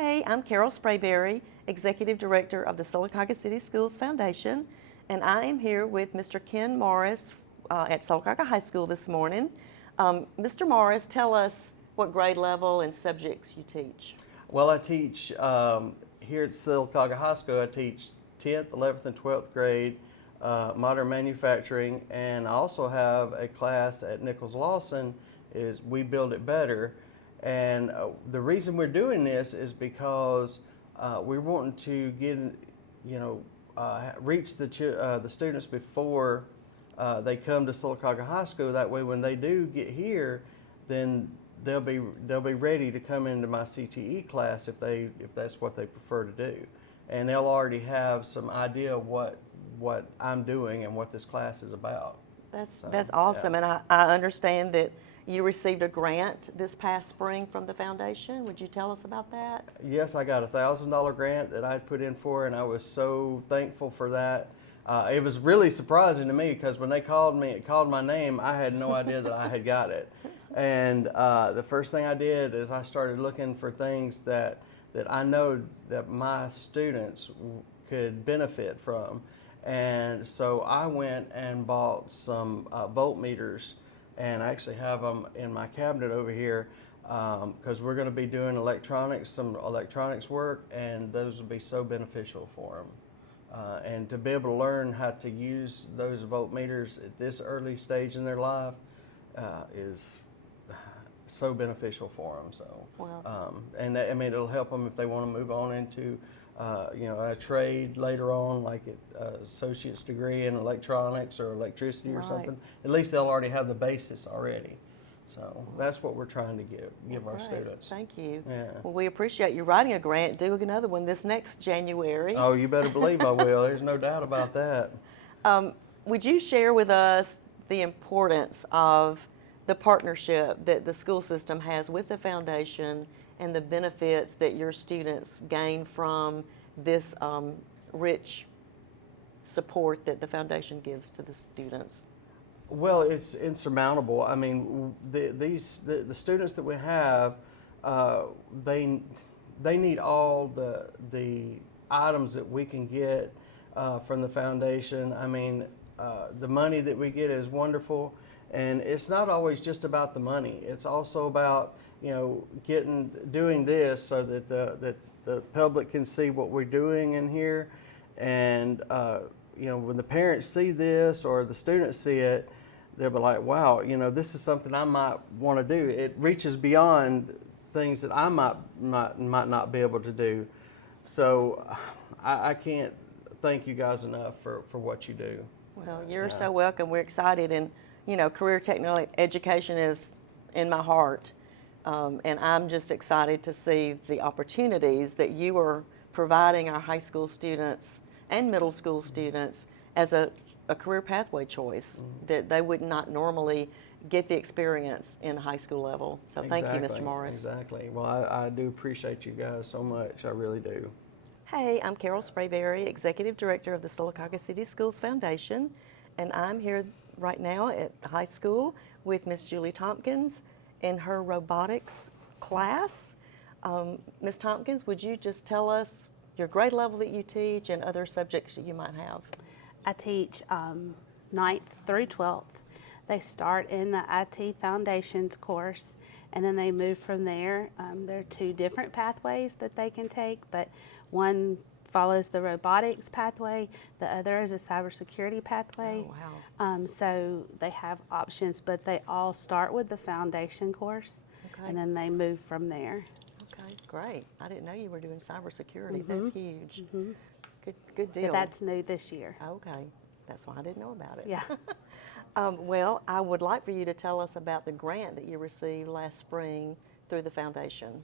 Hey, I'm Carol Sprayberry, Executive Director of the Sylacauga City Schools Foundation, and I am here with Mr. Ken Morris at Sylacauga High School this morning. Mr. Morris, tell us what grade level and subjects you teach. Well, I teach here at Sylacauga High School. I teach 10th, 11th, and 12th grade modern manufacturing, and I also have a class at Nichols Lawson is We Build It Better. And the reason we're doing this is because we're wanting to get, reach the students before they come to Sylacauga High School. That way, when they do get here, then they'll be ready to come into my CTE class if that's what they prefer to do, and they'll already have some idea of what I'm doing and what this class is about. That's awesome, yeah. And I understand that you received a grant this past spring from the foundation. Would you tell us about that? Yes, I got a $1,000 grant that I put in for, and I was so thankful for that. It was really surprising to me because when they called my name, I had no idea that I had got it. And the first thing I did is I started looking for things that I know that my students could benefit from. And so I went and bought some voltmeters, and I actually have them in my cabinet over here because we're going to be doing some electronics work, and those will be so beneficial for them. And to be able to learn how to use those voltmeters at this early stage in their life is so beneficial for them. So, wow. And that, I mean, it'll help them if they want to move on into a trade later on, like an associate's degree in electronics or electricity or something. At least they'll already have the basis already. So that's what we're trying to give our students. Thank you. Yeah. Well, we appreciate you writing a grant. Do another one this next January. Oh, you better believe I will. There's no doubt about that. Would you share with us the importance of the partnership that the school system has with the foundation and the benefits that your students gain from this rich support that the foundation gives to the students? Well, it's insurmountable. I mean, the students that we have, they need all the items that we can get from the foundation. I mean, the money that we get is wonderful, and it's not always just about the money. It's also about doing this so that the public can see what we're doing in here, and when the parents see this or the students see it, they'll be like, wow, this is something I might want to do. It reaches beyond things that I might not be able to do. So I can't thank you guys enough for what you do. Well, you're so welcome. We're excited, and career technical education is in my heart. And I'm just excited to see the opportunities that you are providing our high school students and middle school students as a career pathway choice that they would not normally get the experience in high school level. So thank you, Mr. Morris. Exactly. Well, I do appreciate you guys so much. I really do. Hey, I'm Carol Sprayberry, Executive Director of the Sylacauga City Schools Foundation, and I'm here right now at high school with Miss Julie Tompkins in her robotics class. Ms. Tompkins, would you just tell us your grade level that you teach and other subjects that you might have? I teach 9th through 12th. They start in the IT Foundations course, and then they move from there. There are two different pathways that they can take, but one follows the robotics pathway, the other is a cybersecurity pathway. Oh, wow. So they have options, but they all start with the foundation course, and then they move from there. Okay, great. I didn't know you were doing cybersecurity. That's huge. Good deal. But that's new this year. Okay, that's why I didn't know about it. Yeah. Well, I would like for you to tell us about the grant that you received last spring through the foundation.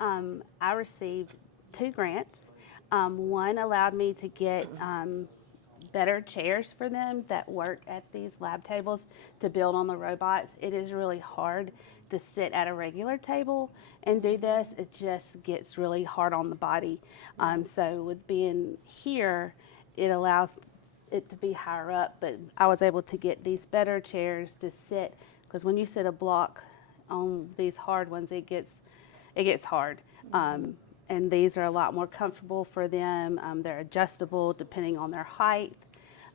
I received 2 grants. One allowed me to get better chairs for them that work at these lab tables to build on the robots. It is really hard to sit at a regular table and do this. It just gets really hard on the body. So with being here, it allows it to be higher up, but I was able to get these better chairs to sit, because when you sit a block on these hard ones, it gets hard. and these are a lot more comfortable for them. They're adjustable depending on their height.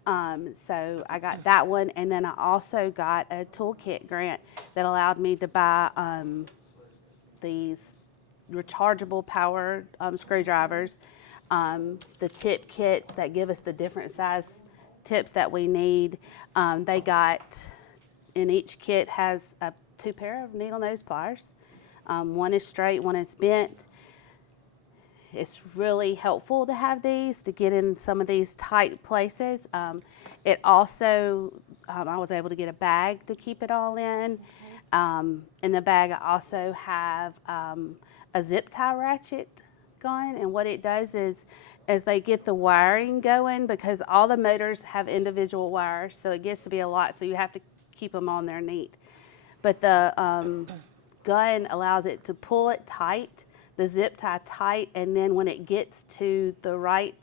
So I got that one, and then I also got a toolkit grant that allowed me to buy these rechargeable power screwdrivers, the tip kits that give us the different size tips that we need. They got, in each kit has 2 pair of needle nose pliers. One is straight, one is bent. It's really helpful to have these to get in some of these tight places. It also, I was able to get a bag to keep it all in. In the bag, I also have a zip tie ratchet going, and what it does is, as they get the wiring going, because all the motors have individual wires, so it gets to be a lot, so you have to keep them on there neat. But the gun allows it to pull it tight, the zip tie tight, and then when it gets to the right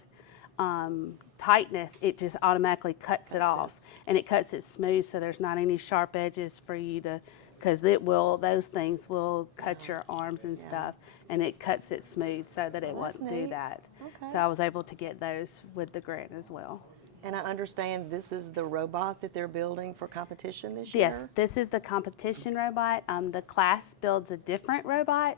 tightness, it just automatically cuts it off. And it cuts it smooth, so there's not any sharp edges for you to, because those things will cut your arms and stuff, and it cuts it smooth so that it won't do that. Okay. So I was able to get those with the grant as well. And I understand this is the robot that they're building for competition this year? Yes, this is the competition robot. The class builds a different robot,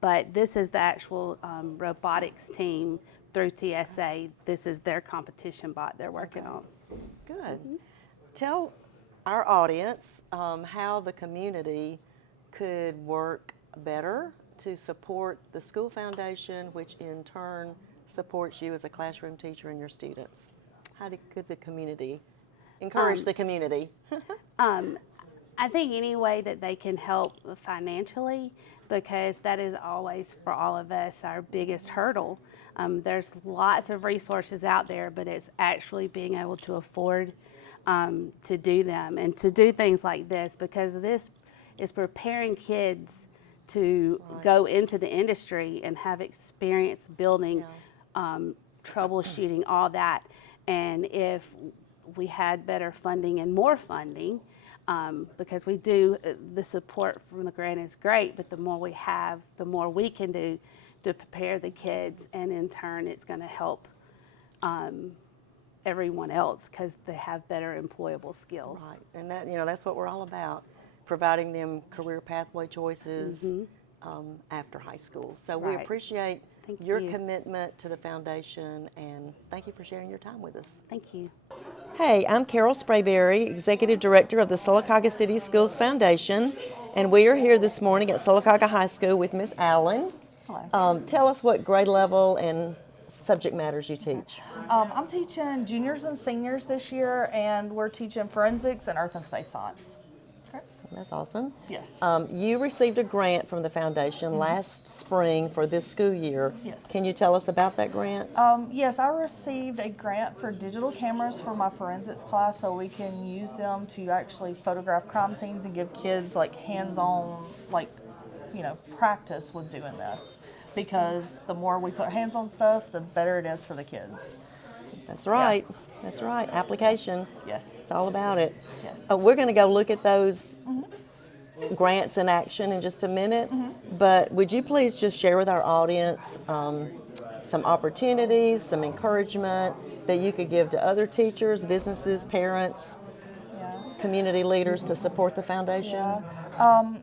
but this is the actual robotics team through TSA. This is their competition bot they're working on. Good. Mm-hmm. Tell our audience how the community could work better to support the school foundation, which in turn supports you as a classroom teacher and your students. Could the community encourage the community? I think any way that they can help financially, because that is always for all of us our biggest hurdle. There's lots of resources out there, but it's actually being able to afford to do them and to do things like this, because this is preparing kids to go into the industry and have experience building, troubleshooting, all that. And if we had better funding and more funding, because we do, the support from the grant is great, but the more we have, the more we can do to prepare the kids, and in turn it's going to help everyone else because they have better employable skills. Right, and that's what we're all about, providing them career pathway choices after high school. So we Right. appreciate Thank your you. commitment to the foundation, and thank you for sharing your time with us. Thank you. Hey, I'm Carol Sprayberry, Executive Director of the Sylacauga City Schools Foundation, and we are here this morning at Sylacauga High School with Miss Allen. Hello. Tell us what grade level and subject matters you teach. I'm teaching juniors and seniors this year, and we're teaching forensics and earth and space science. That's awesome. Yes. You received a grant from the foundation last spring for this school year. Yes. Can you tell us about that grant? Yes, I received a grant for digital cameras for my forensics class, so we can use them to actually photograph crime scenes and give kids like hands-on, practice with doing this. Because the more we put hands on stuff, the better it is for the kids. That's right. That's right. Application. Yes. It's all about it. Yes. We're going to go look at those grants in action in just a minute. But would you please just share with our audience some opportunities, some encouragement that you could give to other teachers, businesses, parents, community leaders to support the foundation?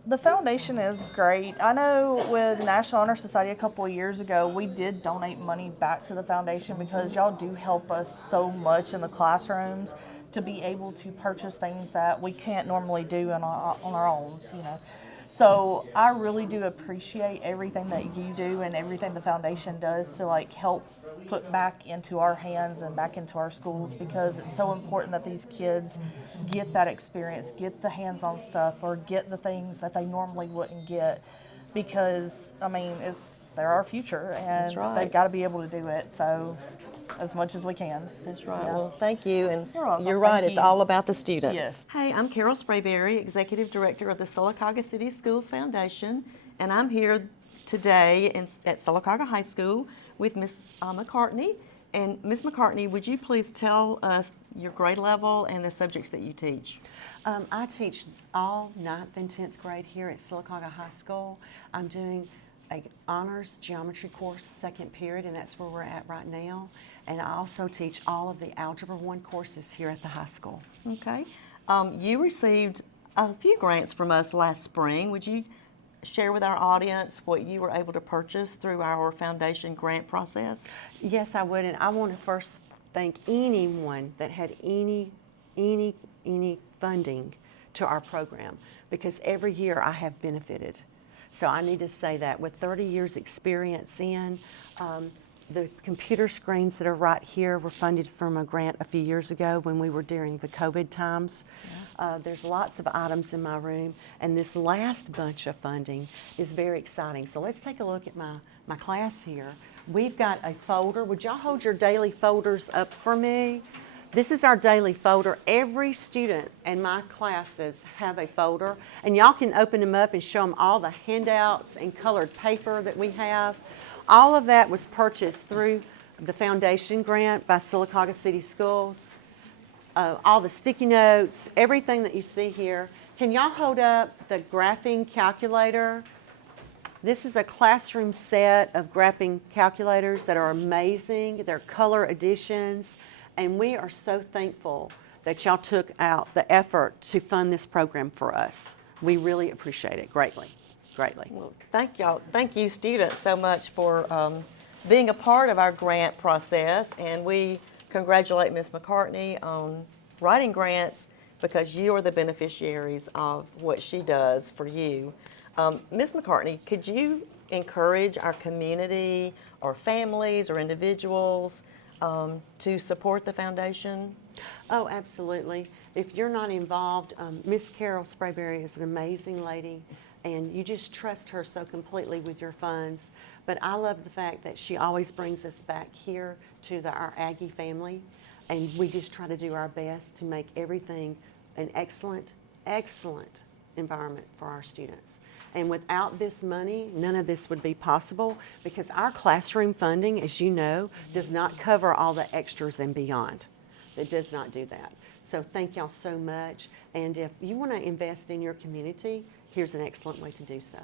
The foundation is great. I know with National Honor Society a couple of years ago, we did donate money back to the foundation because y'all do help us so much in the classrooms to be able to purchase things that we can't normally do on our own, So I really do appreciate everything that you do and everything the foundation does to help put back into our hands and back into our schools, because it's so important that these kids get that experience, get the hands-on stuff, or get the things that they normally wouldn't get, because they're our future and That's right. they've got to be able to do it. So as much as we can. That's right. Yeah. Well, thank you. And You're welcome. you're right, Thank it's you. all about the students. Yes. Hey, I'm Carol Sprayberry, Executive Director of the Sylacauga City Schools Foundation, and I'm here today at Sylacauga High School with Miss McCartney. And Miss McCartney, would you please tell us your grade level and the subjects that you teach? I teach all 9th and 10th grade here at Sylacauga High School. I'm doing a honors geometry course, second period, and that's where we're at right now. And I also teach all of the Algebra 1 courses here at the high school. Okay. You received a few grants from us last spring. Would you share with our audience what you were able to purchase through our foundation grant process? Yes, I would, and I want to first thank anyone that had any funding to our program, because every year I have benefited. So I need to say that with 30 years experience the computer screens that are right here were funded from a grant a few years ago when we were during the COVID times. There's lots of items in my room, and this last bunch of funding is very exciting. So let's take a look at my class here. We've got a folder. Would y'all hold your daily folders up for me? This is our daily folder. Every student in my classes have a folder, and y'all can open them up and show them all the handouts and colored paper that we have. All of that was purchased through the foundation grant by Sylacauga City Schools. All the sticky notes, everything that you see here. Can y'all hold up the graphing calculator? This is a classroom set of graphing calculators that are amazing. They're color editions, and we are so thankful that y'all took out the effort to fund this program for us. We really appreciate it greatly. Well, thank y'all. Thank you, students, so much for being a part of our grant process, and we congratulate Ms. McCartney on writing grants because you are the beneficiaries of what she does for you. Ms. McCartney, could you encourage our community or families or individuals to support the foundation? Oh, absolutely. If you're not involved, Miss Carol Sprayberry is an amazing lady, and you just trust her so completely with your funds. But I love the fact that she always brings us back here to our Aggie family, and we just try to do our best to make everything an excellent environment for our students. And without this money, none of this would be possible, because our classroom funding, as you know, does not cover all the extras and beyond. It does not do that. So thank y'all so much. And if you want to invest in your community, here's an excellent way to do so.